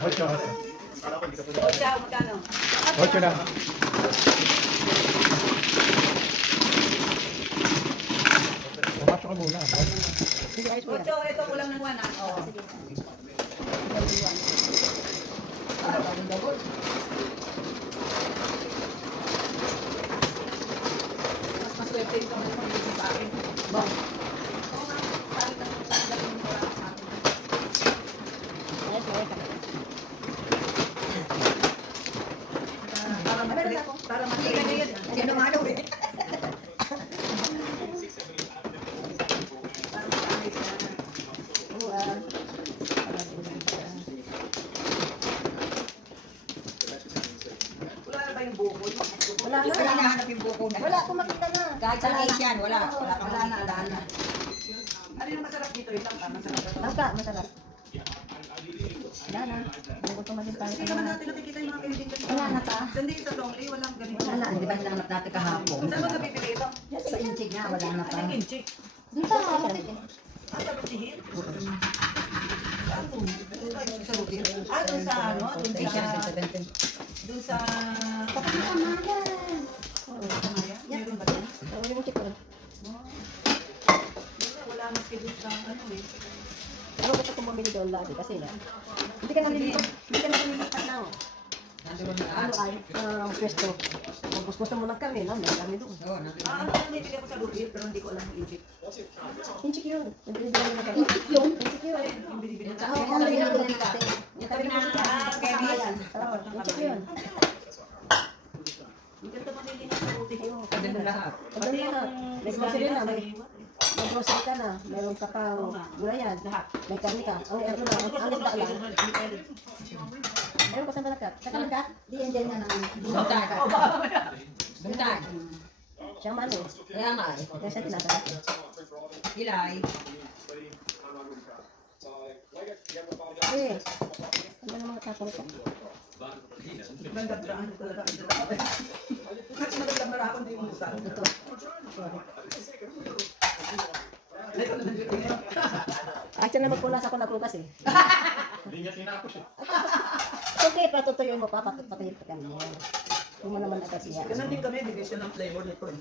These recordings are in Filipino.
8. Ocha, magkano? 8 lang. Pumasok ka muna. Ocho, ito kulang ng 1 ah. Oo. Mas maswerte yung kamay mo dito sa akin. Ba? Oo nga, parang nanggaling mo para sa akin. Para matulog na yun. Hindi na malo eh. Wala na ba yung buko? Wala na. Wala na hanap yung buko na. Wala akong makita na. Kahit sa Asian, wala. Wala kang Wala na, wala na. Ano yung masarap dito? Yung tangka, masarap ito. Langka, masarap. Wala na. Nagutom na din tayo. Hindi naman natin nakikita yung mga kaibigan ko. Wala na pa. Sandi sa Tongli, walang ganito. Wala na. Di ba hinanap natin kahapon? Saan ba nabibili ito? Sa inchik nga, wala na pa. Ano yung inchik? Doon sa kapatid. Ah, sa Butihin? Saan doon? Sa Butihin? Ah, doon sa ano? Asian, 17. Doon sa... Kapatid ka Mayan. Kamaya? Meron ba yan? Wala yung check ko. Wala maski doon sa ano eh. Ako gusto kong bumili doon lagi kasi na. Hindi ka nalilipat. Hindi ka nalilipat na. Ano ay, pwesto. Kung gusto mo ng kami, no? May kami doon. Ah, ano yung nabibili ko sa Butihin pero hindi ko alam yung inchik. Inchik yun. Yung binibili na kami. Inchik yun? Inchik yun. Yung binibili Oo, natin. yung binibili natin. Yung tabi na Kevin. Oo, inchik yun. Hindi ka mamili nga sa Butihin. Pagdang lahat. Pagdang lahat. May grocery na. May grocery ka na. Meron ka pang gulayan. May karni ka. Ang ano na, ang isda lang. Ayun ko saan ka nagkat? Saan ka nagkat? Di yan dyan na naman. Buntan. Buntan. Siyang mano. Kaya nga eh. Kaya siya tinatala. Ilay. Eh, ano na mga tapong ko? Magandang talaga. Mas magandang marakon din yung usan. Ito. At siya na magpunas ako nagpunas eh. Hindi niya tinapos eh. Okay, patutuyuin mo pa, patayin pa kami. Hindi mo naman agad siya. Ganun din kami, division ng flavor nito eh.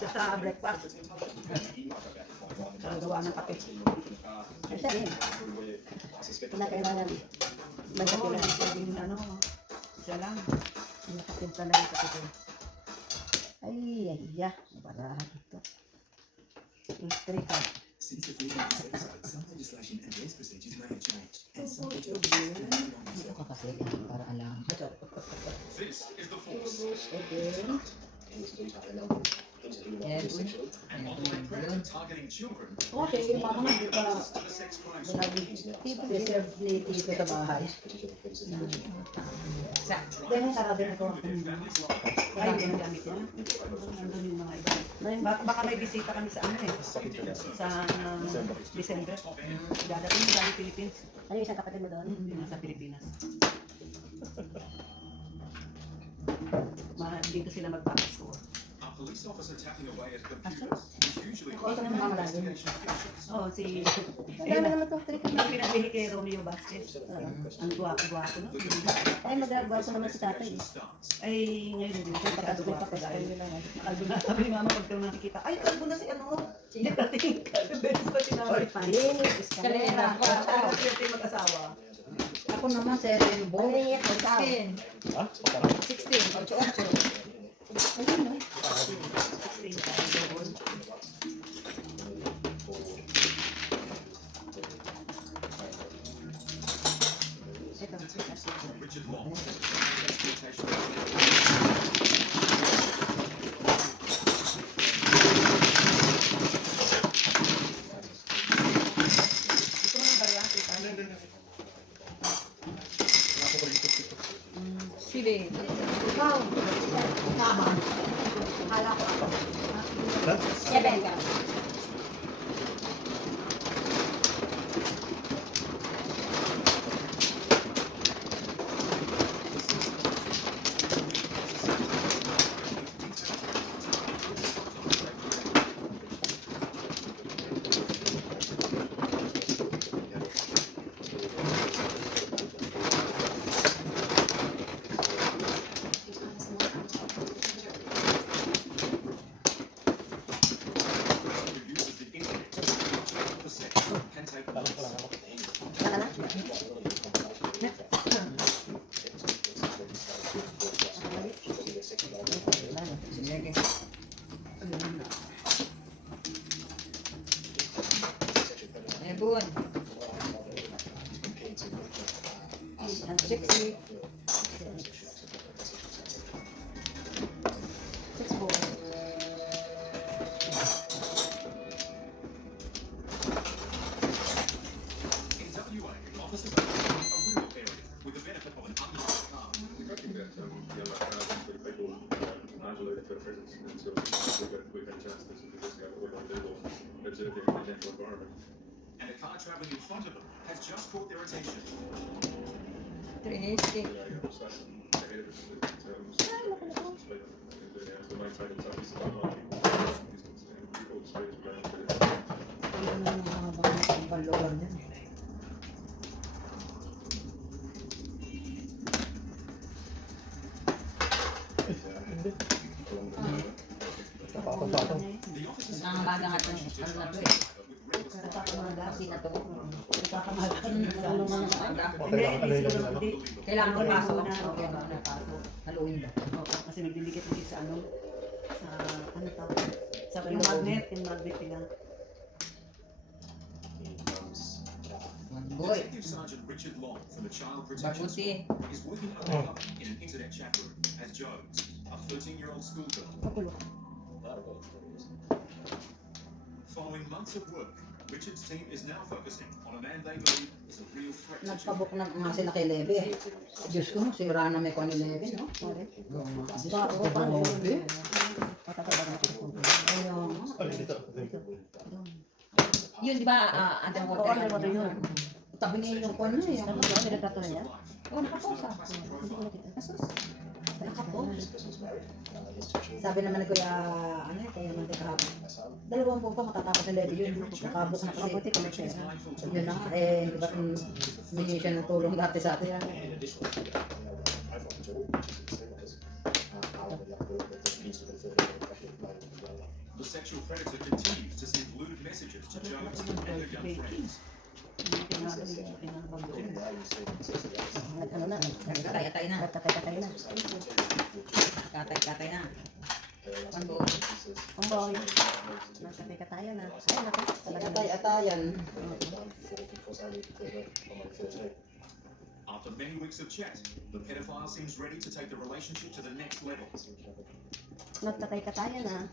Sa breakfast. Sa gawa ng kape. Kasi rin. Kinakailangan. May Oo, kapilan. pwedeng ano, isa lang. Nakapinta lang ito kasi. Ay, ay, ya. Nabarahan ito. Mystery ka. Since the freedom of website, some legislation and race procedures may have changed, and some Ito ka kasi, para alam. This is the force. And online predator targeting children Okay, mama na dito. to the sex crime Reserve dito sa bahay. Dahil sarado na ito. Ay, yung gamit niya. Nandun yung mga iba. Baka may bisita kami sa ano eh. Sa December. Dadating yung galing Philippines. Ano yung isang kapatid mo doon? Nasa Pilipinas. Dito sila magpapasko. A police officer tapping away at computers is usually Ito na naman Oh, si... Dami naman ito. Yung pinagbihi kay Romeo Vasquez. Ang guwapo-guwapo, no? Ay, magagawa ko naman si tatay. Ay, ngayon hindi siya pagkagawa ko dahil kalbo na. Sabi ni mama pag daw nakikita, ay, kalbo na si ano. Hindi natin beses pa sinabi. Palinis, Kalera. Talaga swerte yung mag-asawa. Ako naman, Seren Bo. Palinis, ikaw. 16. Ha? Pagkara. 16. 8-8. Ayun, no? 16 tayo. Richard Long. Ito naman variante tayo. Sige. Ikaw. Kaban. Akala ko ako. 7 ka. Sige. Ebon. And 60. 6 4. In WA, officers are in a rural area with the benefit of an unmarked car. I think that yellow cards for people largely for prisons until we've had a chance to investigate what we're going to do or observe their natural environment. And a car travelling in front of them has just caught their attention. 360. We'll start ahead of us with speed and to maintain it so it's not like distance and people the speed is going to Ano na yung mga baluluan niya. Patong-patong. The officers Nakakamaga nga itong ano na to eh. Kasi na to. Nakakamaga. Ano nga nakamaga. Hindi, hindi siguro hindi. Kailangan ko pasok. Muna. Okay, na pasok. Haluin ba? Oo, kasi nagdidikit-dikit sa ano, sa ano tawag? Sa yung magnet nila. Boy, Detective Sergeant Richard Long from the Child Protection baguti. Squad is working undercover in an internet chat room as Jones, a 13-year-old schoolgirl. Pakulo. Following months of work, Richard's team is now focusing on a man they believe is a real threat to children. Nagpabook na nga sila kay Leve eh. Diyos ko, sira na may kwan ni Leve, no? Paano? Leve? Ay, dito. Yun, di ba, underwater? Oo, underwater yun. Tabi niya yung kwan niya. Ano ba? Niretrato na yan? Oo, nakaposa. Classic Hindi ko profile. nakita. Kasus. Nakaposa. Sabi naman ni Kuya, ano eh, kaya naman kahapon. 2 buwan pa matatapos ang Leve yun. Nakabook na kasi. Mabuti kung may pera. Yun na nga, eh, di ba, humingi siya ng tulong dati sa atin. The sexual predator continues to send lewd messages to Jones and her young friends. Ano na? Katay-katay na. Katay-katay na. Katay-katay na. Pando. Ang boy. Nagkatay-katayan na. Ay, naku. Talaga ba? Katay-atayan. After many weeks of chat, the pedophile seems ready to take the relationship to the next level. Nagkatay-katayan na.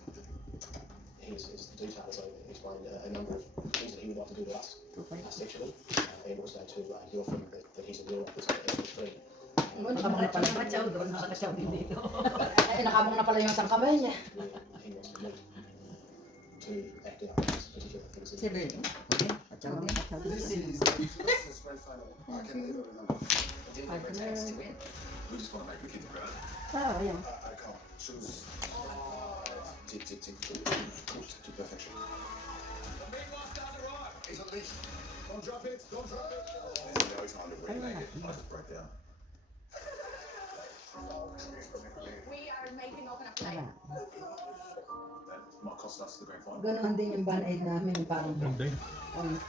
His details explained a number of things that he would like to do to us sexually, and also to girlfriend that he's a real free. Nakabang na pala. Nakatsaw doon, nakatsaw din dito. Ay, nakabang na pala yung isang kamay niya. He wants to meet to act out this particular things. Si Bert. Okay, atsaw din. This is the great final. I can leave it alone. We just want to make the kids proud. Ah, ayan. I can't choose. Tick, tick, tick. Cooked to perfection. He's unleashed. Don't drop it. Don't drop it. Now it's time to bring it. I just broke down. We are making open a play. That might cost us the grand final. Ganoon din yung band-aid namin. Parang,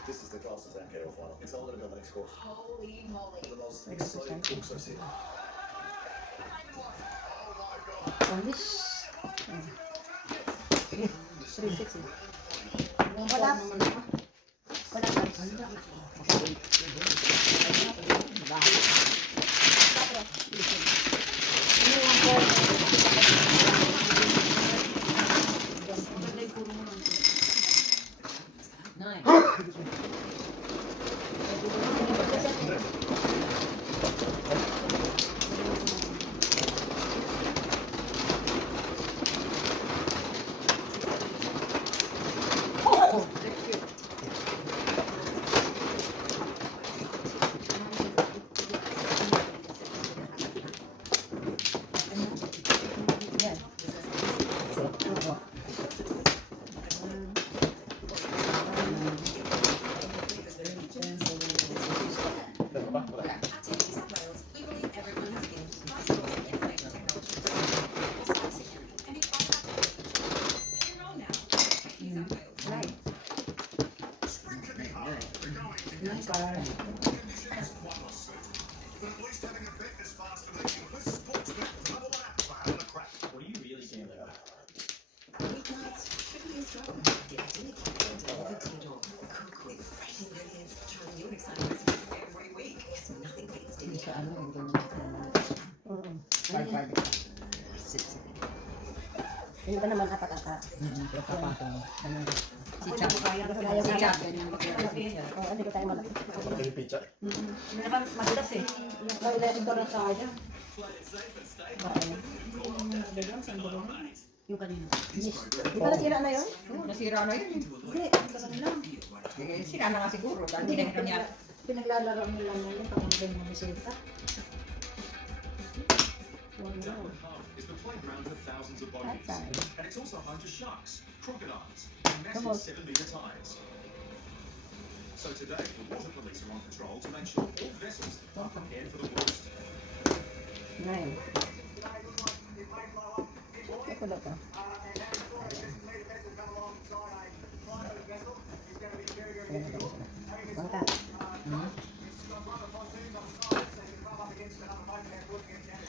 This is the closest NKO final. It's older than the next course. Holy moly. The most exciting cooks I've seen. Polish. 360. Wala naman ako. Wala ka. Nine. Yan. Dito ba? Wala. We believe everyone has gained responsibility in information technology. And it's all about your role now. He's on Wales. Right. Nine card. sa ano, yung ganyan. Oo. Five. Yung iba naman apat-apat. Kapatong. Ano? Ako hindi ko kaya. Kaya Si kaya. Chap, ganyan. Oo, hindi ko tayo malaki. Malaki yung pizza. Saka madulas eh. Nailesin ko lang sa kanya. Yung kanina. Di ba nasira na yun? Nasira na yun. Hindi, ang gano'n lang. Eh, sira na nga siguro. Dahil hindi na niya. Pinaglalaro nila ngayon pag ang ganyan ng bisita. Dartmouth Harbour is the playground for thousands of bogies, That's and it's also home to sharks, crocodiles, and massive 7-metre tides. So today, the water police are on patrol to make sure all vessels are prepared for the worst. Ngayon. Ito daw to. Bangka.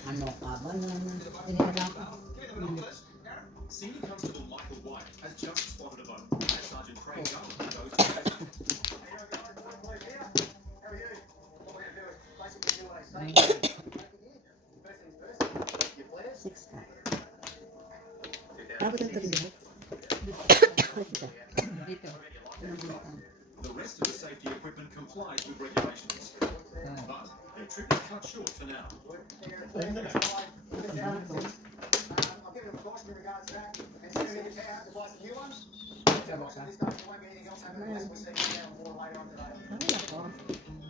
Ano ka ba na pinahirapan? Senior Constable Michael White has just spotted a boat, as Sergeant Craig Young goes to the Six ka. Ako dito rin. Dito. The rest of the safety equipment complies with regulations, but their trip is cut short for now. Ay, nako.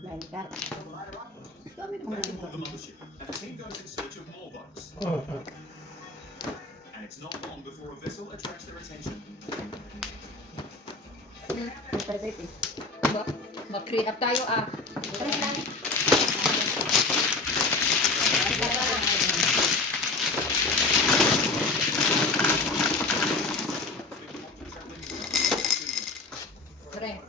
Nine ka. Back aboard the mothership, and the team goes in search of more boats. And it's not long before a vessel attracts their attention. Perfect eh. Mag-create up tayo ah. Keren.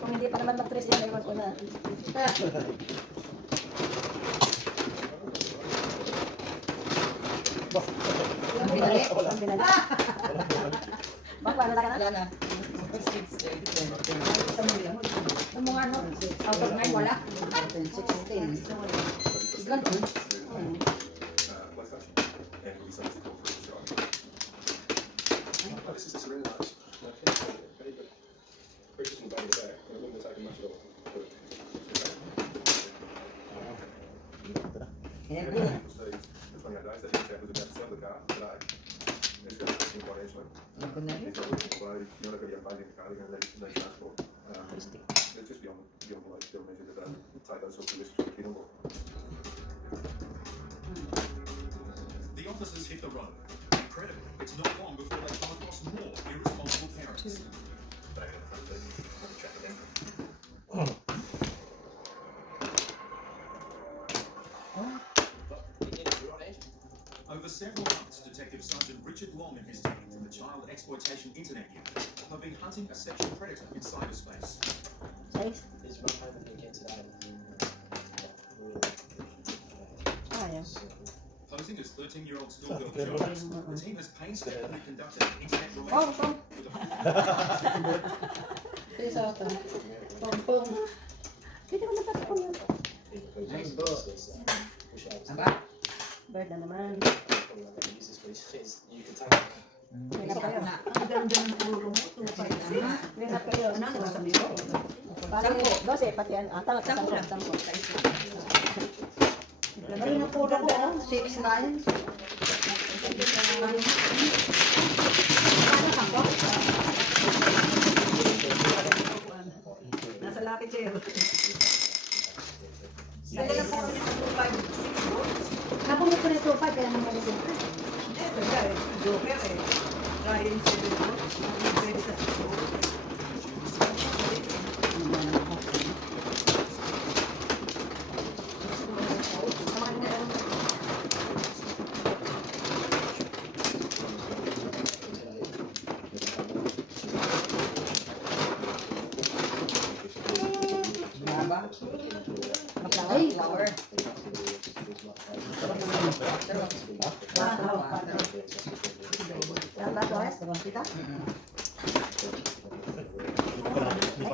Kung hindi pa naman mag-trace yan, ewan ko na. Ang binali. Ang binali. Baka wala ka na? Wala na. Ang mga ano, out of 9 wala. 16. Ganun. Less action. And we'll be subject to call for a shot. Oh, this is the surrender line. Okay, very good. Purchase from the back. It wouldn't have taken much at all. So, the 28 days that he said was about to sell the car today. It's going to cost him financially. Ang kunwari. He's got a little play. You're not going to get paid in the car. You're going to need transport. It's just beyond the legal measure that take those sorts of risks with a kid on board. The officers hit the road. Incredibly, it's not long before they come across more irresponsible parents. But I'm going to check again. Over several months, Detective Sergeant Richard Long and his team from the Child Exploitation Internet Unit have been hunting a sexual predator in cyberspace. Size? Is run home with me again today. Ayaw. Posing as 13-year-old schoolgirl journalists, the team has painstakingly conducted an internet Oh, romantic oh. with a Isa ito. Pong-pong. Hindi ko natatapon yun. Nice bro. Which I Aba. Bird na naman. probably not going to use this, but is you can take it. Hirap kayo. Na. Ang ganda ng puro mo. Tumapay na. Hirap kayo. Ano ang nasa nito? Bali, 12, pati yan. Ah, tama, Sampo lang. 10. Ano na po ko? 6, 9. Nasa lucky chair. Dali na po kami ng 2, 5, 6 Nabunod ko na ito, 5, kaya naman ito. Hindi, pwede eh. Joker eh. Ryan 7 mo. Pwede sa 6 mo. Ang bago, kita?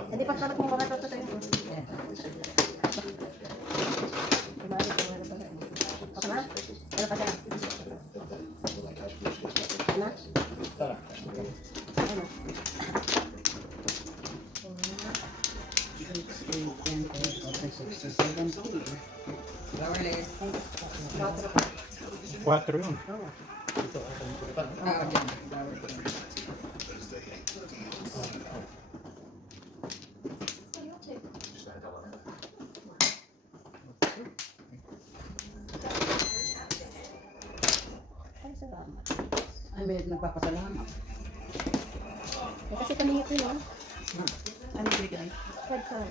Hindi pa sarap mo mga toto tayo. Okay na? Ano pa siya? Ano? Tara. Ano? Quatro yun. Oo. Ito, ang kulitan. Ay, salamat. Ay, may nagpapasalamat. Eh, kasi kami ito yun. Ano yung bigay? Red card.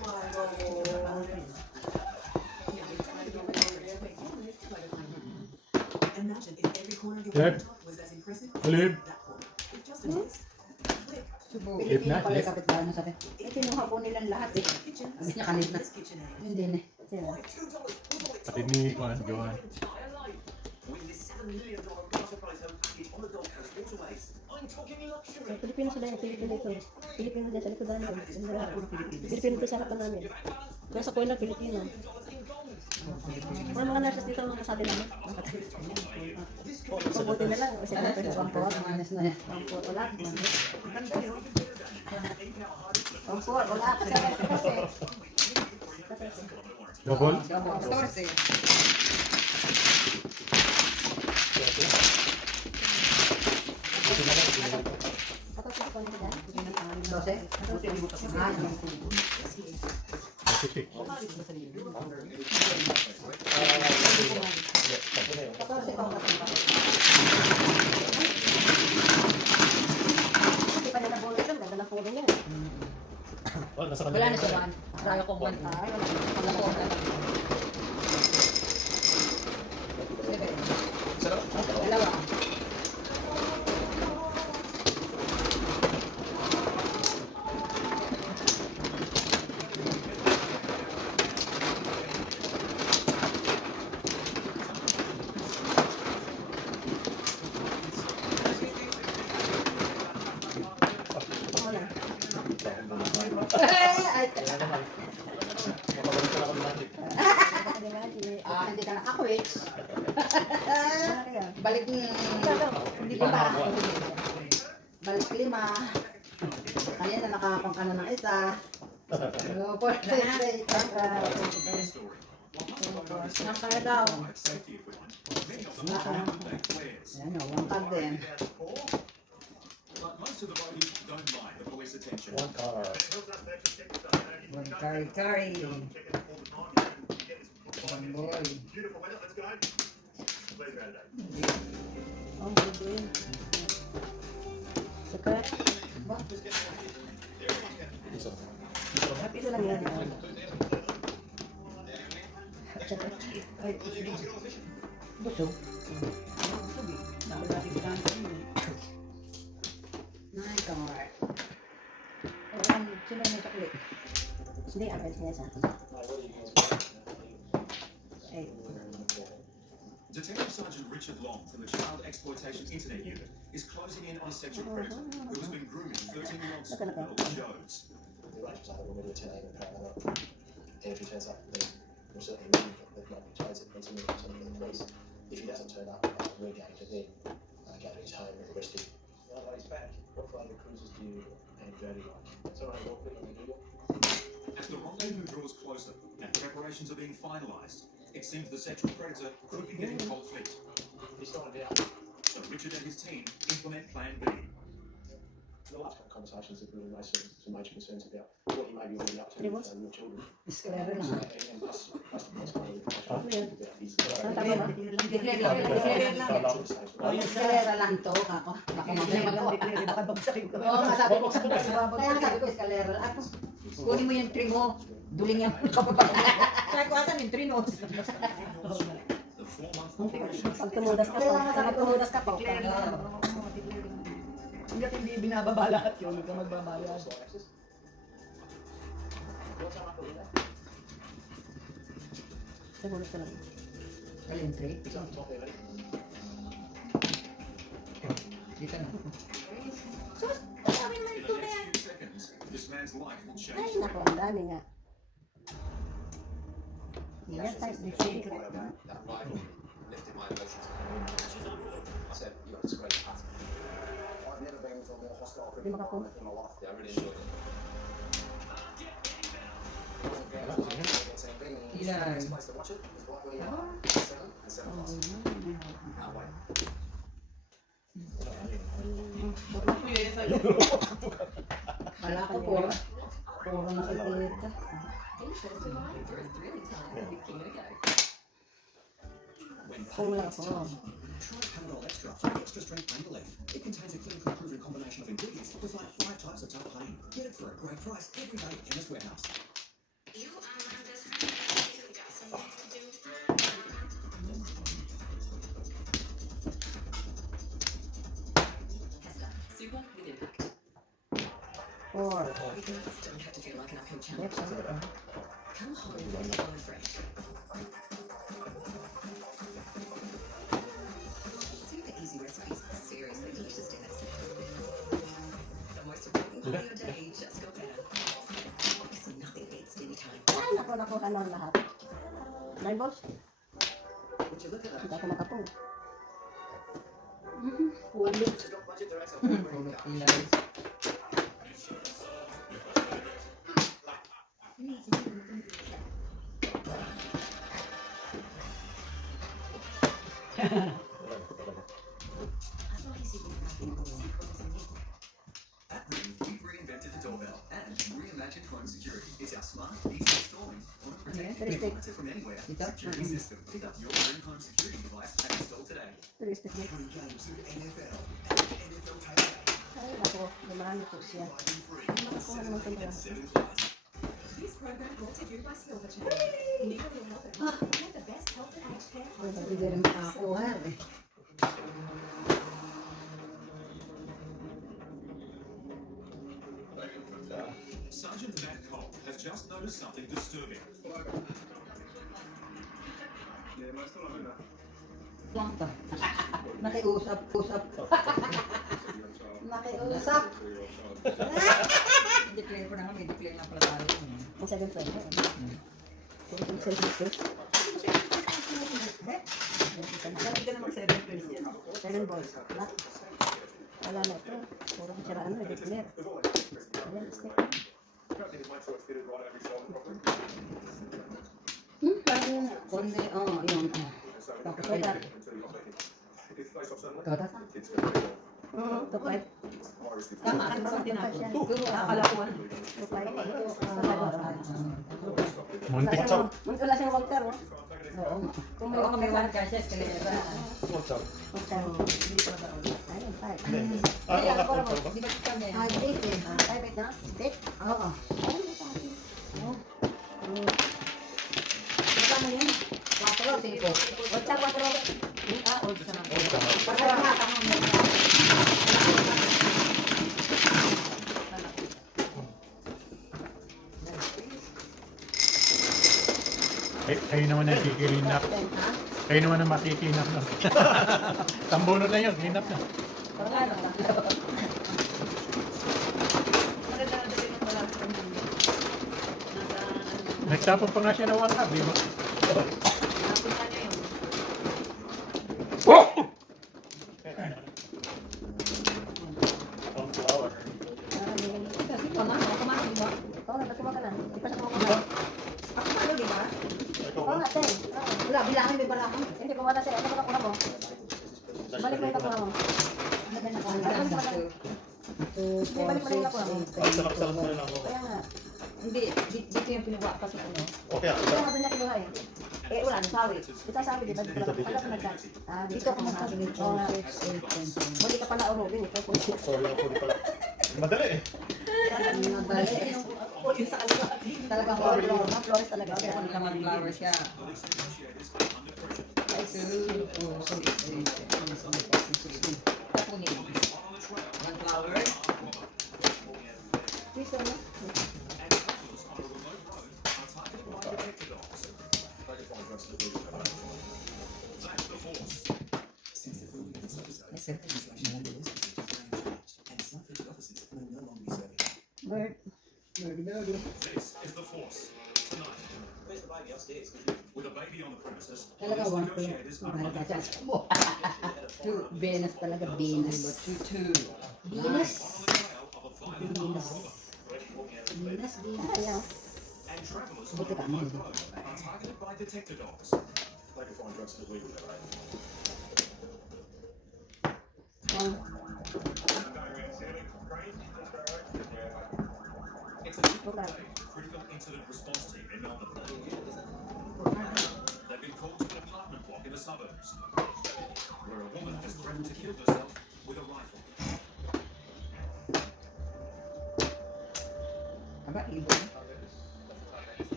Imagine if every corner of your Yep. world was as impressive Alib. as that corner. With just a taste. Pilipino not, pala yes. yung kapitbahay mo sabi. Eh, kinuha po nilang lahat eh. Kitchen, Sabi niya kanina. this kitchen area. Hindi na. Sino? Pati ni Juan, Johan. Ang Pilipino sila yung Pilipino ito. Pilipino din sa likodan namin. Pilipino ito sa harapan namin. Pero sa corner, Pilipino. Mga nurses dito ang mga kasali namin. Pabuti na lang. Kasi na pero Pampor, manis na yan. pampor, wala. Ganda yun. Pampor, wala. Kasi Double? 14. Tapos ito ko nito dyan. 12? Ah, yun. 26. 14 pa ako. Hindi pa nila bolo yun. Ganda ng polo niya. Oh, nasa kanila. Wala na siya man. Rayo ko man. Ay, wala. Wala ko. Dalawa. Wala. Ay, Kaya naman. Mapabalik ka na kami natin. Hindi nga, hindi. hindi ka naka-quits. Wala kaya. Balik Hindi lima. Balik 5. Kanina nakakapang ka na ng isa. 4, 6, 8. Ang kaya daw. Safety equipment. Many of them are brand-new flares. Ayan o, 1 card din. But most of the bogies don't mind the police attention. One car. Curry. One boy. Oh, good win. Secret. Isa. Ito lang yan. Ay, sige. Busog. Dami natin kanto yun. Nay, kamar. Ayan, sino may sakli? Hindi, ang pwede niya sa akin. Ay, Detective Sergeant Richard Long from the Child Exploitation Internet Unit is closing in on a sexual predator who has been grooming 13-year-old school girl Jones. The arrangements are that we'll meet at 10 a.m. in Parramatta. And if he turns up, then we'll certainly move the Jones and to move something to the police. If he doesn't turn up, we're going to then go to his home and arrest him. Now that he's back, what private cruises do you and Jody like? So I walk in on the Google. As the rendezvous draws closer and preparations are being finalised, it seems the sexual predator could be getting cold feet. He's not down. So Richard and his team implement Plan B. The last couple of conversations have really raised some major concerns about what you may be already up to with your children. Eskalera lang. And plus possibly ano yan? about his Saan tama ba? Declare lang. Oh, yung Eskalera lang to. Ako mamaya magawa. Declare, baka bagsakin ko. Oo, masabi ko. Kaya nga sabi ko eskalera lang. Ako, kunin mo yung trim mo. Duling yung kapapagod. Sabi ko, asan yung trinos? The 4-month operation Pag tumudas ka po, pag tumudas ka po. Declare lang. Hanggat hindi binababa lahat yun, huwag ka magbabayad. Siguro ko lang. Alin, 3? It's up top there, ready? Dito na. Sus, kami man In ito the na yan. next few seconds, this man's life will Ay, change. naku, ang dami nga. The Yan actual tayo, system di is secret. that rival lifted my emotions. I said, you know, it's a great pattern. I've never been to a more hostile Di makapo. in my life. Yeah, I really enjoyed it. It wasn't very much against anybody. Yeah. The best place to watch it is right where you are, 7 and 7 plus. Can't wait. Kala ko puro nakikita. Kung lang ako. Try Panadol Extra for extra strength pain relief. It contains a clinically proven combination of ingredients to fight 5 types of tough pain. Get it for a great price every day at Chemist Warehouse. You are my best friend. You got some work to do. Hester, super with impact. 4. Weekends don't have to feel like an uphill Yes, challenge. sabi ko. Come home with Follow Fresh. Super easy recipes, seriously delicious dinners. The most important part of your day just got better. Because nothing beats dinner time. Ay, naku, naku, ano ang lahat. 9 balls? Would you look at Hindi that? ako makapong. To drop budget director for bringing down. Ilay. At Ring, we've reinvented the doorbell and reimagined home security. It's our smart, easy installing, home protected, Very stick. monitor from anywhere Dito? security system. Pick up your Ring home security device and install today. Turistic mo. Free games of NFL and NFL Tailgate. Ay, naku, lumahan po siya. Riding free. Nakuha naman ito ba? 7 plus. This program brought to you by Silverchair. Near your health and get the best health and aged care. Hindi rin makakuha eh. Sergeant Matt Cole has just noticed something disturbing. Yeah, most of them are Lang to. Nakiusap. Nakiusap. Declare ko na kami. Declare na pala tayo. Ang 7 friend. Turistic services. Marami ka na mag-7 friends yan. 7 balls. Lahat. Wala na ito. Puro siraan na, declare. Ayan, stick. Parang konti. Oo, yun. Tapos ay dat. Kada? Ito 5. Tama ka naman tinapos. Akala ko ano. 2, 5. Muntik sa. Wala siyang Walter, oh. Oo. Kung Oo, may one kasi. What's up? Walter. Ayun, 5. Ah, wala ko ba? Di ba kami? Ah, 8 eh. 5 na? 8? Oo. Ayun, sabi. Kasama yun. 4 o 5. Walter, 4. Ah, Walter. Kayo naman ang kikilinap. Kayo naman ang makikinap na. Tambunod na yun, linap na. Maganda na din ang marami kang Nagtapon pa nga siya ng 1 cup, di ba? napunta niya yun. Sunflower. Kasi pa na. Kumain mo. Oo, nagpasuma ka na. Di pa siya kumakain. Ako pa di ba? Oo nga, ten. Wala, bilangin may balakang. Hindi, kumata siya. Ano ba mo? Balik mo yung kakuha mo. Ano ba nakalagay sa 2, 4, 6, 8, Sarap-sarap na lang ako. Kaya nga. Hindi, dito yung pinuha pa sa ano. Okay, Kaya nga doon niya kinuha eh. Eh, wala, nasawi. Ito sabi, di ba? Dito ka nagkat. Ah, dito ka Mga nagkat. 8, Oo nga. 10. Muli ka pala urugin. Ito po siya. sorry ako di pala. Madali eh. Mabali. Yun sa kanila. Talagang Flores talaga. Kaya kung naman flowers siya. Police negotiators are under pressure. 2, 4, 6, 8, 10. Tapunin. One flower. Piso na. And couples on a remote road are targeted by detector dogs. I just want to go to the Excel. Legislation for these procedures may have changed, and some featured officers will no longer be serving. Bird. Birdie. This is the force. Tonight, Where's the baby upstairs? with a baby on the premises, Talaga, police one ko yung negotiators are mahal running ka things. dyan. Two, Venus talaga, Venus. Venus. On the trail of a violent armed robber. Venus, Venus. Ayaw. And travellers Buti on a ka, ano, remote road are targeted by detector dogs. They can find drugs that are legal nowadays. It's a typical day for critical incident response team in Melbourne. They've been called to an apartment block in the suburbs, where a woman has threatened to kill herself with a rifle. Aba, ibo.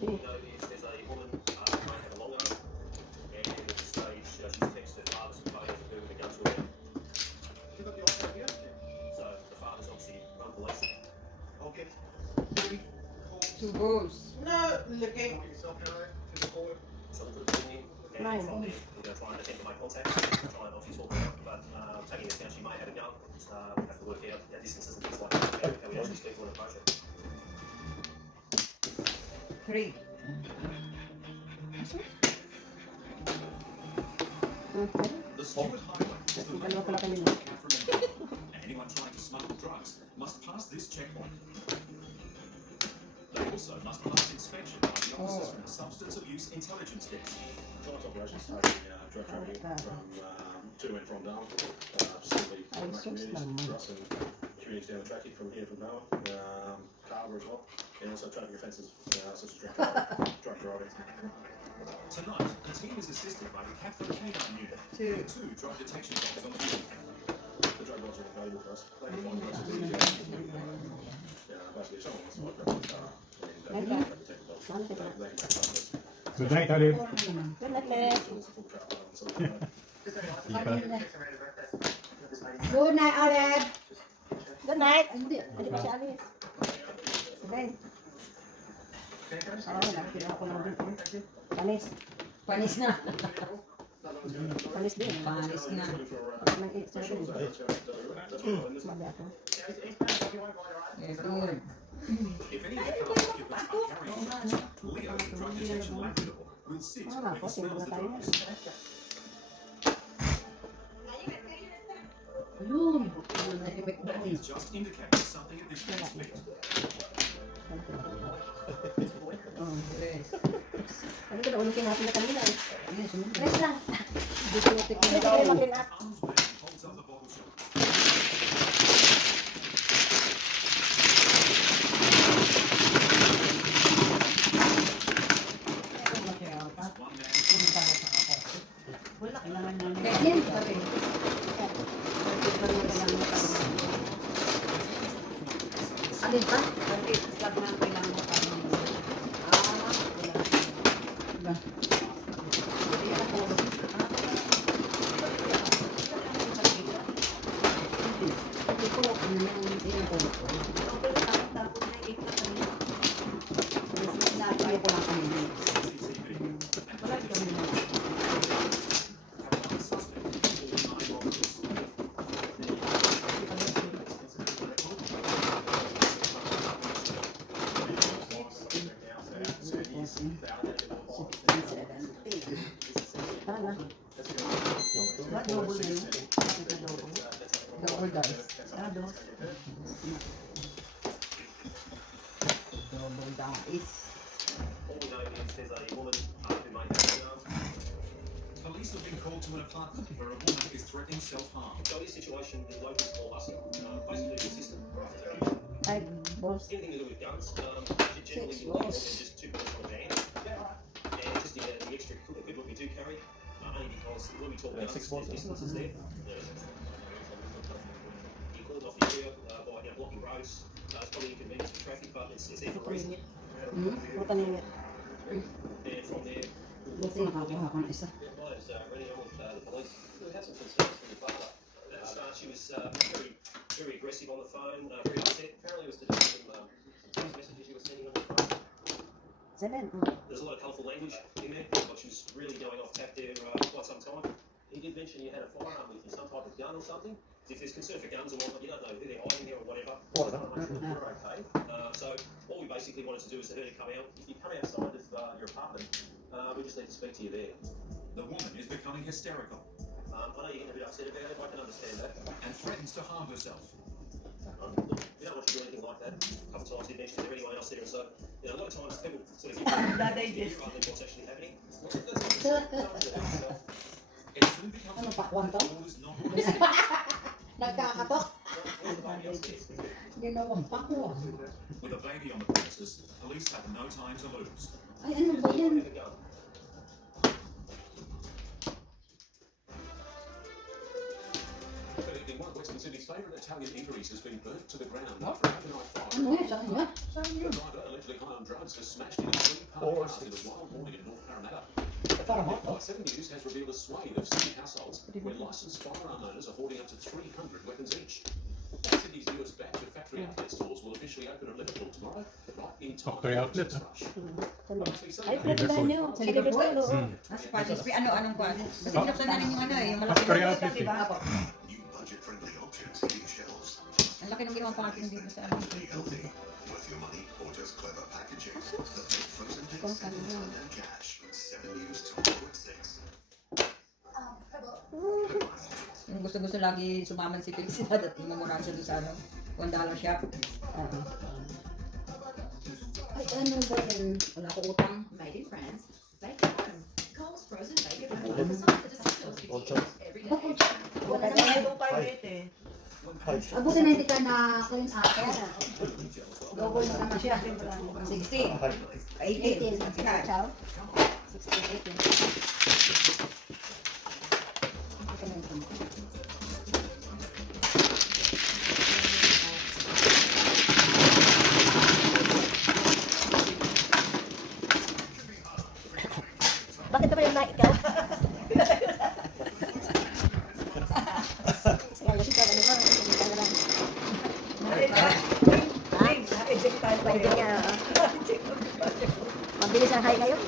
There's a woman who may have a long arm, and at this stage she's texted her father's photos of her with a gun to her head. So the father's obviously run police. Two goals. So we put the in, and Nine. from there we're going to try and attempt to make contact, try and obviously talk her, but taking into account she may have a gun, we have to work out our distances and things like that, how we actually speak to and approach her. 3. The Stewart Highway is the main Dalawa pala road kayo. to Catherine and Melbourne, and anyone trying to smuggle drugs must pass this checkpoint. They also must pass inspection by the officers from the Substance Abuse Intelligence Desk. Tonight's operations targeting drug trafficking from to and from Darwin, specifically from Ay, sus communities, naman. for us and communities down the track from here from Darwin, Carver as well, and also traffic offences such as drunk driving. Tonight, the team is assisted by the Catherine Canine Unit, with 2 drug detection dogs on duty. The drug laws are valuable for us. They can find drugs that we basically if someone wants to buy drugs, and they can take the dogs. They can back up us. Good night, Alip. Good night, Les. So it's a full trail and something like that. Good night, Aleb. Good night. Hindi pa siya alis. Ben. Oo, nakikita ko lang din. Panis. Panis na. Panis din. Panis na. Nang isa din. Sabi ako. Good. If any of the car occupants are carrying drugs, Leo, the drug detection labrador, will sit Ano where ako, he smells tingnan the tayo. drugs. Ayun. Effect ba He's just indicated something at this man's feet. Ano ka na, ulitin natin na kanina eh. Ayun, sumunod. Rest lang. Buti ko Hindi na kayo daw. mag-in-up. Armed man holds up the bottle shop. One man Wala, kailangan namin. Ganyan pa rin. Alin pa? Slab na ang kailangan mo para mag- Ba? Hindi ko, ano yung tinatawag ko. Tapos na ikot kami. Sinabi ko lang kanina. Wala kami na. Tara na. Ba, double na yun? Double. Double dice. Dos. Double dice. All we know is there's a woman who may have a gun. Police have been called to an apartment where a woman is threatening self-harm. So this situation, the locals call us basically the system. Ay, balls. Anything to do with guns, generally Six you'll get balls. just 2 bullets on a van. And just the extra equipment we do carry, only because when we talk about Six there's balls. distances there. You call it off the area by blocking roads. It's probably inconvenient for traffic, but it's there for a reason. Mataningit. And from there, Buti nakakuha ko na isa. was running on with the police. We had some concerns from the father. At the start, she was very, very aggressive on the phone, very upset. Apparently, it was to do with some text messages she was sending on the phone. 7. There's a lot of colourful language in there, but she was really going off tap there quite some time. he did mention you had a firearm with you, some type of gun or something. If there's concern for guns or whatnot, you don't know who they're hiding there or whatever. You're okay. So all we basically wanted to do is to her to come out. If you come outside of your apartment, we just need to speak to you there. The woman is becoming hysterical I know you're getting a bit upset about it, I can understand that. and threatens to harm herself. Look, we don't want you to do anything like that. A couple of times did mention, is there anyone else there? And so, you know, a lot of times people sort of give you rather than what's actually happening. It soon becomes Ano, pakwan to? all is not lost. Nagkakatok. Ginawang pakwan. With a baby on the premises, police have no time to lose. Ay, ano ba yan? Good evening. One of Western Sydney's favourite Italian eateries has been burnt to the ground after an overnight fire. Ano yun? Saan yun? The driver, allegedly high on drugs, has smashed into 3 parked cars in a wild morning in North Parramatta. Like 7 News has revealed a swathe of Sydney households where licensed firearm owners are hoarding up to 300 weapons each. Sydney's newest batch of factory outlet stores will officially open at Liverpool tomorrow, right in time Factory for outlet, Christmas rush. Ay, pinagdahan nyo. Sa Liverpool, o? Anong kwan? Kasi pinuksan na rin yung ano eh, yung malaki Factory na outlet, di ba? New budget-friendly options hitting shelves. Ang laki ng ginawa parking dito sa ano. Healthy, worth your money, or just clever packaging. The best frozen hits and cash. 7 News tomorrow at 6. Yung gusto-gusto lagi sumaman si Felicidad at imamurahan siya doon sa ano, $1 shop. Ay, ano ba yan? Wala ko utang. Made in France, baked at home. Coles frozen baked at home. Besides the essentials every day. Wala na nga itong pilot eh. Abutin na hindi ka na clean up. Double na naman siya. 60. 18. 18. Ciao. 16, 18. Bakit naman yung na ikaw? Kaya kasi ano ba? Eject tayo pa Pwede nga. Mabilis ang high ngayon.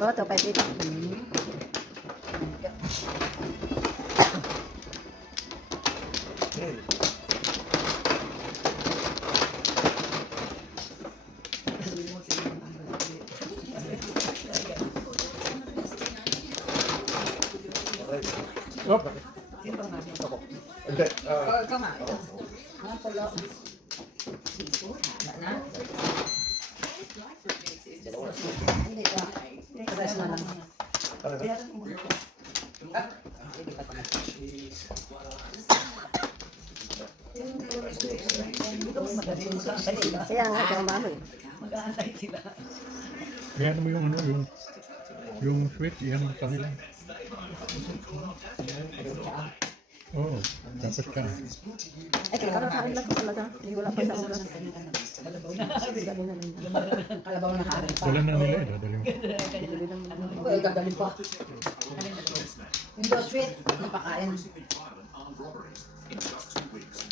Oo, ito, 5 dito. Oh, Hindi, Ikaw nga. Ang pulo. Wala na. Hindi pa. Press na lang. Kaya nga, ito ang bahoy. Mag-aantay sila. kaya mo yung ano, yung sweet, yan ang kanila. Oo, dapat ka. Ay, kaya karoon lang ko talaga. Hindi wala pa sa oras. Kalabaw na harin pa. Dala na nila, dadali mo. Okay, dadalhin pa. Hindi sweet. Napakain. Armed robberies in just 2 weeks.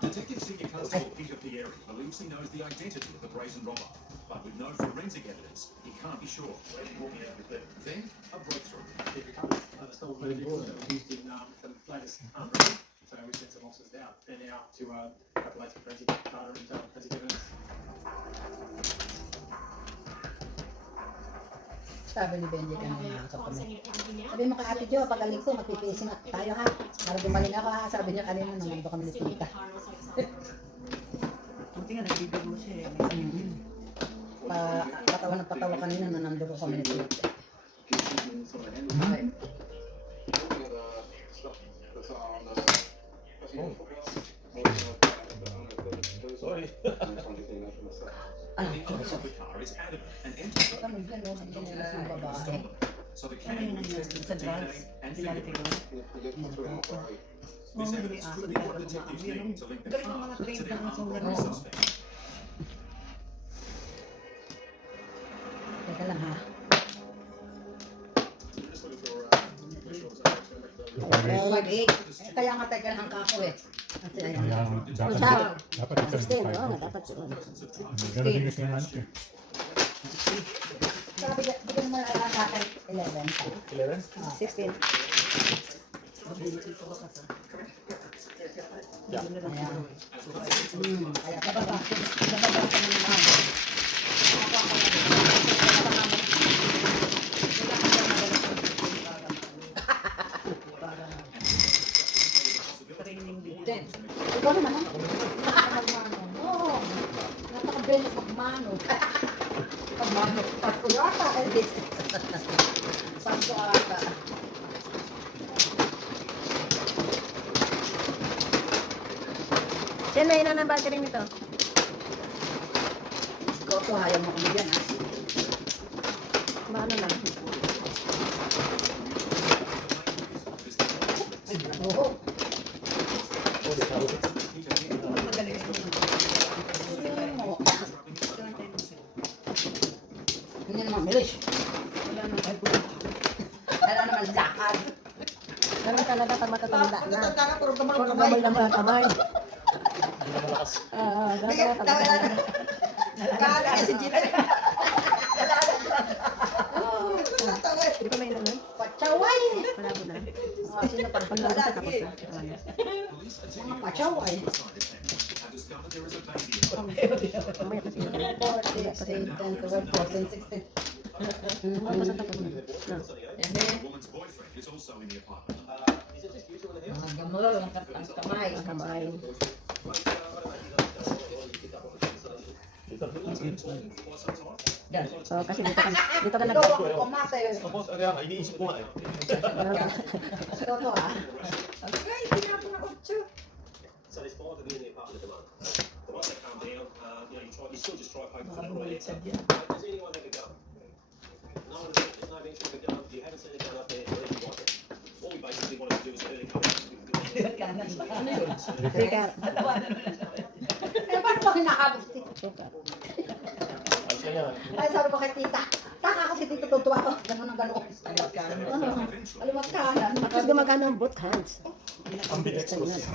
Detective Senior Constable Peter Pieri believes he knows the identity of the brazen robber, but with no forensic evidence, he can't be sure. Then, a breakthrough. So we sent some officers down. They're now to calculate some forensic data and forensic evidence. Sabi ni Benji kanina sa kami. Sabi mo kay Ate Jo, pag aling ko, magpipising at tayo ha. Para gumaling ako ha. Sabi niya kanina nung nandito kami ni Tita. Buti nga nagbibigo siya eh. Patawa ng patawa kanina nung nandito kami ni Tita. sorry. Ano? The car is adamant and enters Kami dyan, no? Nandiyan nila sa babae. so the Ano yung can will be tested sa for drugs? DNA and Pinaliti ko. fingerprints. This evidence could be what detectives need to link the Galing ng mga car to trained their na armed solar robbery na. suspect. Teka lang ha. Just looking for visuals and make the 5'8". Kaya nga tayo kailangan kako eh. Kasi ayan. Kaya dapat, Siya. dapat ito. 16, oo nga, dapat yun. Ganun din kasi yung ano eh. Sabi ka, hindi ka naman alam sa akin. 11. 11? 16. Ayan. Kaya bababa. Bababa ka ng mga. Training din. Jen, ikaw naman ha? Oo. Napaka-benes magmano. Pagmano. Pasko yata. Pasko ata. Yan, may ilan ang battery nito? Ikaw to, ayaw mo kami dyan ha? Paano lang? Oo. Hindi naman bilis. Wala naman lakad. Ganun talaga pag matatanda na. Matatanda ka, puro gamal Puro kamay. gamol na mga kamay. Hindi na malakas. Oo, ganun talaga pag Kala ka si Gina. Hindi ko may ilan nun? Pachaway. Wala ko na. Sino pa? Pag nabasa tapos na. Mga pachaway. have discovered there is a baby. Mamaya kasi yun. 14, 10, 12, 14, 16. Basta tapos na. The woman's boyfriend is also in the apartment. Mga gamol, ang kamay. Ang kamay. Yan. So, kasi dito ka Ikaw ako kumatay. Tapos, kaya nga, iniisip ko nga eh. Ito to ah. Ay, hindi na ako na 8. So there's 5 of you in the apartment at the moment. But once they calm down, you still just try poking for that right answer. Does anyone have a gun? No one, there's no mention of a gun. You haven't seen a gun up there, where you want it. All we basically wanted to do was early come out. Teka. Eh, paano ba kinakabot? Ayos ka yan. Ay, sabi ko kay tita. Taka kasi tito tutuwa ko. Gano'n ang gano'n. Aliwag kanan. At least gumagana ang both hands. Ambidextrous.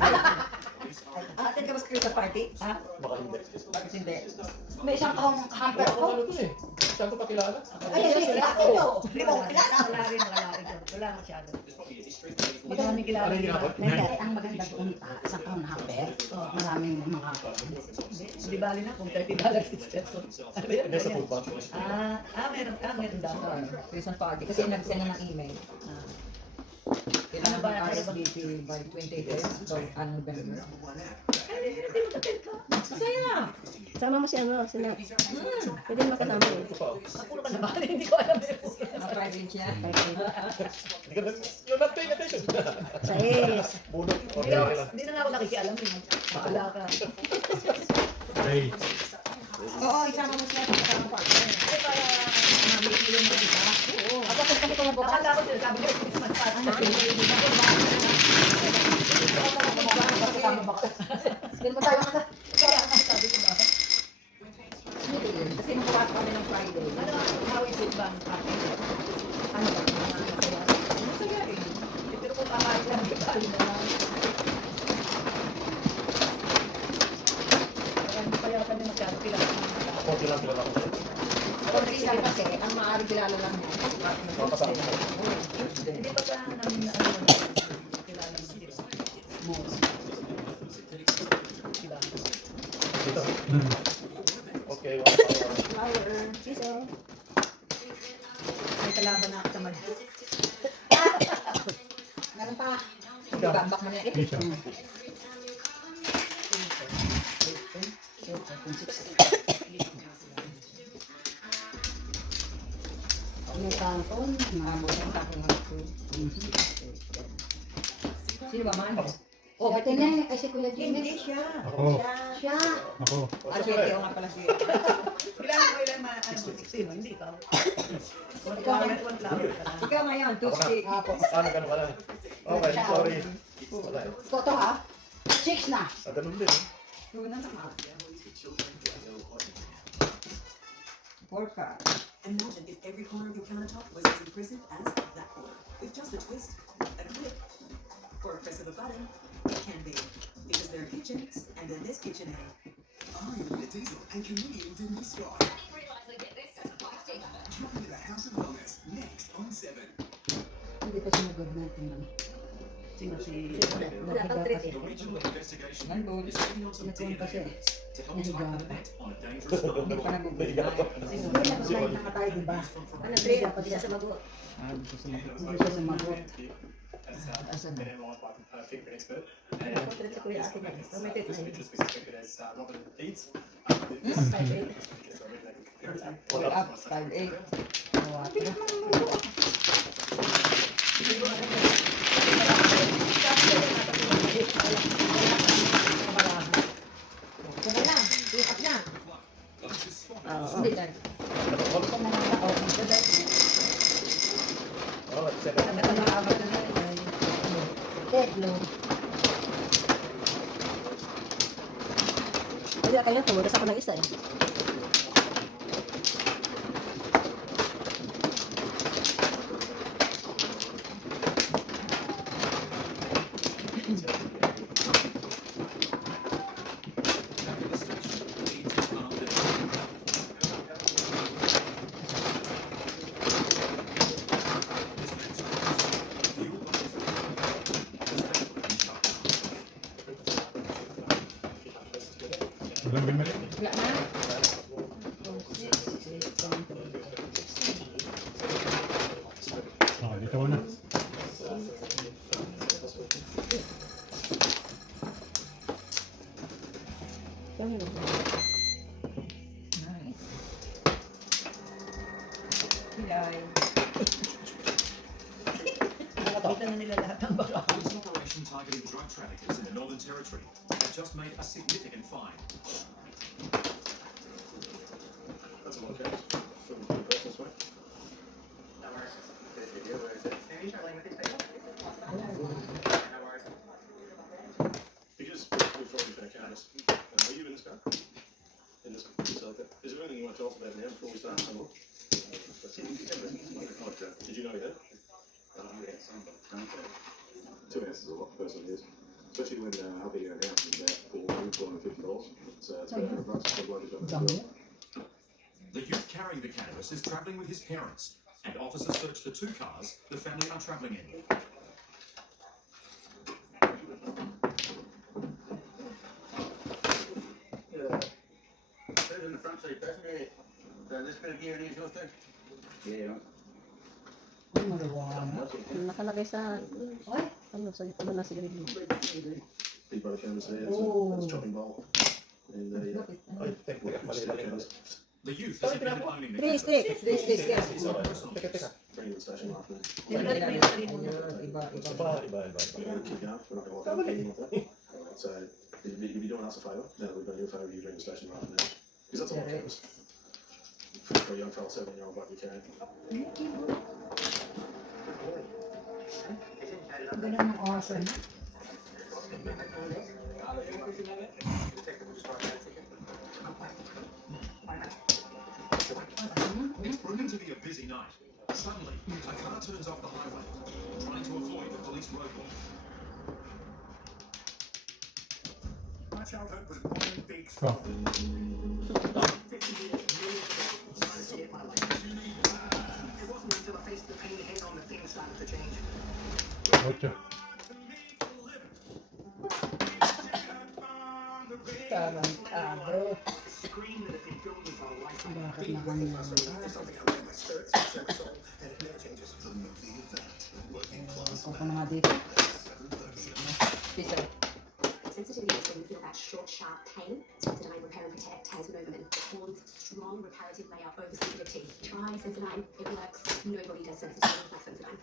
Atin ka ba sa party? Ha? Baka hindi. Bakit hindi? May isang kahong hamper ko. Ano to eh? Saan ko pa kilala? Ay, sige, atin nyo. Hindi mo ko kilala. Wala rin. Wala masyado. There's probably a history. Hindi kami kilala. Ano yung ginagawa? Ay, ang maganda doon, isang kahong na hamper. Maraming mga... Di bali na kung $30 each person. Ano yun? Hindi sa food bank. Meron daw. Recent party. Kasi nag-send na ng email. Kailangan Ano ba? ng RSVP by 23rd or ano ba yun? Masaya. Sama mo si ano, si Nat. Pwede makasama yun. Ito pa. Napuro ka na ba? Hindi ko alam yun. Private siya. You're not paying attention. Sa is. Bunot. Hindi na- Hindi na nga ako nakikialam. Wala ka. Okay. Oo, isama mo siya. Isama pa. Kasi para mabigyan yung mga isa. Oo. Ako kasi ko na bukas. Akala ko sinasabi ko, Christmas party. Hindi mo tayo maka... Kaya nga sabi ko ba? Hindi yun. Kasi mabukas kami ng Friday. Ano, how is it ba? Ano ba? Masaya rin. Pero kung kakain lang, di ba? Ano na lang. Kaya hindi pa yata din masyado kilala ng mga tao. Konti lang kilala ko. Ako rin kasi, ang maaaring kilala lang niya. Mapasama ko. Hindi pa siya namin na ano, kilala ng mga diba? Dito. Hmm. Okay, one power. Flower. Piso. May kalaban na ako sa mag... Meron pa. Ibambak mo na yan. Piso. Yung kanton, nabot ang takong mga food. Sino ba man? Oh, ito na kasi Kuya Jimmy. Hindi siya. Ako. Siya. Ako. Siya nga pala siya. Kailangan ko ilang mga ano, sino, hindi ka. One flower ka lang. Ikaw ngayon, Ako na. Tuesday. Ano, ganun ka na. Okay, sorry. Wala eh. Ito ha? 6 na. Ah, ganun din eh. Tuna na nga. 4 ka. Imagine if every corner of your countertop was as impressive as that corner. With just a twist, a click, press of a button, it can be. Because there are kitchens, and then there's KitchenAid. I'm Linda Diesel and comedian Denise Scott. Join the House of Wellness next on 7. Hindi pa sumagod natin lang. Sino si... Wala kang trick eh. The regional investigation Nandun. is taking on some Nagkuhan pa siya DNA eh. to help tighten the net on a dangerous Hindi pa night. nag-umpisa. Hindi tapos may nakatay, di ba? Ano trick? Pag siya sumagot. Hindi siya sumagot. As an MRI fingerprint expert. Ako trick si Kuya Ate Mel. Romantic This na yun. individual is suspected as Robin Leeds. This is 5'8". Way up, 5'8". Kawat. Sige na. I-up na. Oo. Hindi lang. Huwag ka mga tao. Teklo. Kaya kayo, tumudas ako ng isa eh. Back at the station, Leeds has calmed down. This next case, fuel lines are thankfully been shut down. Walang bimili. Wala na. Dito ko na. Hilay. Nakakita na nila lahat ng baka. Police operation targeting drug traffickers in the Northern Territory have just made a significant find. That's a lot of cash. From the person's way. no worries. Are you traveling with these people? No worries. Because we've already been accountants. Are you in this car? In this car? So, is there anything you want to tell us about now before we start some more? Did you know he had? 2 ounces is a lot for a person who is. Especially when I'll be an ounce is about $450. It's $300 for blood is on the bill. The youth carrying the cannabis is travelling with his parents, and officers search the 2 cars the family are travelling in. Who's in the front seat passenger? This bit of gear is yours too? Yeah. Ay, marijuana. Nakalagay sa... Ano, sa ano na si Green. Big brother cameras there. Oh. There's a chopping bowl. And I think we got cameras. The youth has admitted owning the Three cannabis. sticks. His own personal use. Bring it to the station after. Ibalik mo yung sarili mo. Iba. We're keep going. We're not going to walk out anything like that. So you'd be doing us a favour. Now that we've done you a favour, you bring the station right now. Because that's a lot of cameras. For a young fellow, 7-year-old, like you carry. Ganun ang awesome. It's proven to be a busy night. Suddenly, a car turns off the highway, trying to avoid the police roadblock. My childhood was one big Oh. It wasn't until I faced the pain head on that things started to change. 8. Tarantado. Scream that had been building for a lifetime. Bakit na kanya? There's something about my spirits, my soul, and it never changes. Ako pa mga dito. Peter. Sensitivity is when you feel that short, sharp pain. Sensodyne Repair and Protect has Novomin. It forms a strong reparative layer over sensitivity. Try Sensodyne. It works. Nobody does sensitivity like Sensodyne.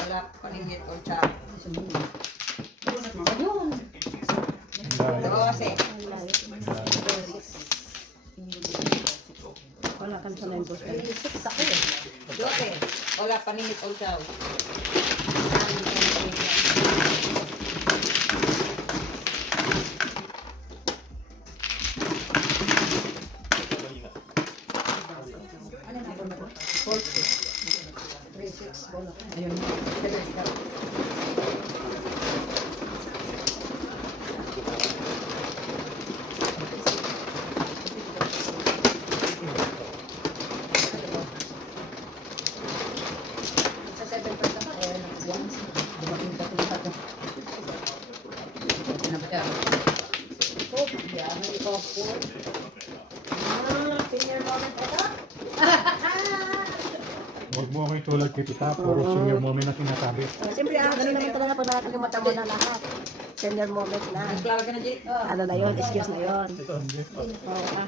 Wala paningit o siya. Ayun. Dose. Wala kang sa 9 post. Ay, six ako eh. Dose. Wala paningit o siya. Yeah, may ikaw po. Senior moment ito. Huwag mo ako itulad kay tita, puro senior moment na sinasabi. Siyempre, ganun naman talaga pag nakakalimutan mo na lahat. Senior moment na. Klaro ka na, Jay. Ano na yun, excuse na yun. Oo ka.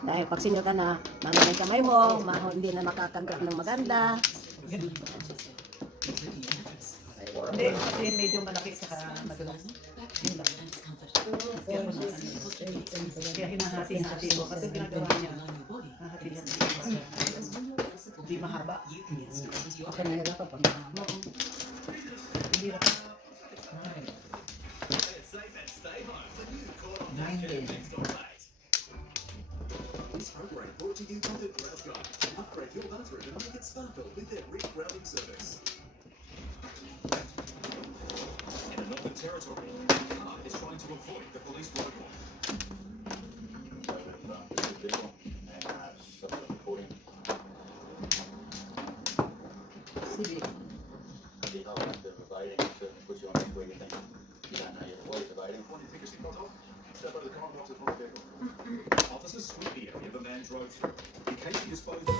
Dahil pag senior ka na, mga yung kamay mo, hindi na nakakagrap ng maganda. Hindi, kasi medyo malaki sa madulas. Yun lang. Kaya hinahati-hati mo. Kasi ginagawa niya, hahati-hati. Hindi mahaba. Okay na hirap pa pang Hindi rin. This program brought to you by the Grout Guy. Upgrade your bathroom and make it sparkle with their re-grouting service. In the Northern Territory, a car is trying to avoid the police roadblock. Officers sweep the area the man drove through. In case he disposed of